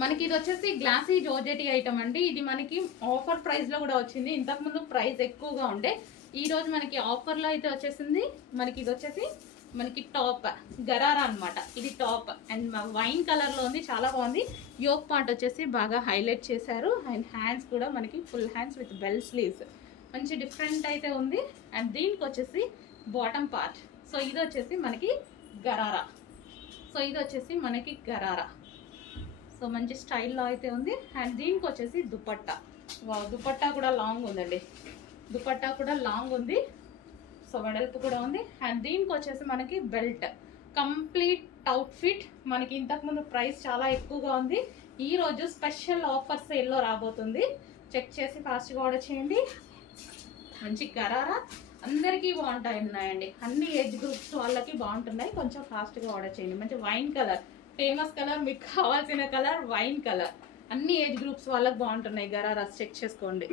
మనకి ఇది వచ్చేసి గ్లాసీ జోర్జెటీ ఐటమ్ అండి. ఇది మనకి ఆఫర్ ప్రైస్ లో కూడా వచ్చింది. ఇంతకుముందు ప్రైస్ ఎక్కువగా ఉండే, ఈ రోజు మనకి ఆఫర్ లో అయితే వచ్చేసింది. మనకి ఇది వచ్చేసి మనకి టాప్ గరారా అన్నమాట. ఇది టాప్ అండ్ వైన్ కలర్ లో ఉంది, చాలా బాగుంది. యోక్ పార్ట్ వచ్చేసి బాగా హైలైట్ చేశారు అండ్ హ్యాండ్స్ కూడా మనకి full hands with bell sleeves, మంచి డిఫరెంట్ అయితే ఉంది. అండ్ దీనికి వచ్చేసి బాటమ్ పార్ట్. సో ఇది వచ్చేసి మనకి గరారా. సో ఇది వచ్చేసి మనకి గరారా. సో మంచి స్టైల్లో అయితే ఉంది. అండ్ దీనికి వచ్చేసి దుపట్టా. దుపట్టా కూడా లాంగ్ ఉందండి, దుపట్టా కూడా లాంగ్ ఉంది. సో వెడల్పు కూడా ఉంది. అండ్ దీనికి వచ్చేసి మనకి బెల్ట్, కంప్లీట్ అవుట్ఫిట్. మనకి ఇంతకుముందు ప్రైస్ చాలా ఎక్కువగా ఉంది, ఈ రోజు స్పెషల్ ఆఫర్ సేల్లో రాబోతుంది. చెక్ చేసి ఫాస్ట్గా ఆర్డర్ చేయండి. మంచి గరారా అందరికీ బాగుంటాయి, అన్ని ఏజ్ గ్రూప్స్ వాళ్ళకి బాగుంటున్నాయి. కొంచెం ఫాస్ట్గా ఆర్డర్ చేయండి. మంచి వైన్ కలర్, ఫేమస్ కలర్, మీకు కావాల్సిన కలర్ వైన్ కలర్, అన్ని ఏజ్ గ్రూప్స్ వాళ్ళకి బాగుంటున్నాయి. గరారాస్ చెక్ చేసుకోండి.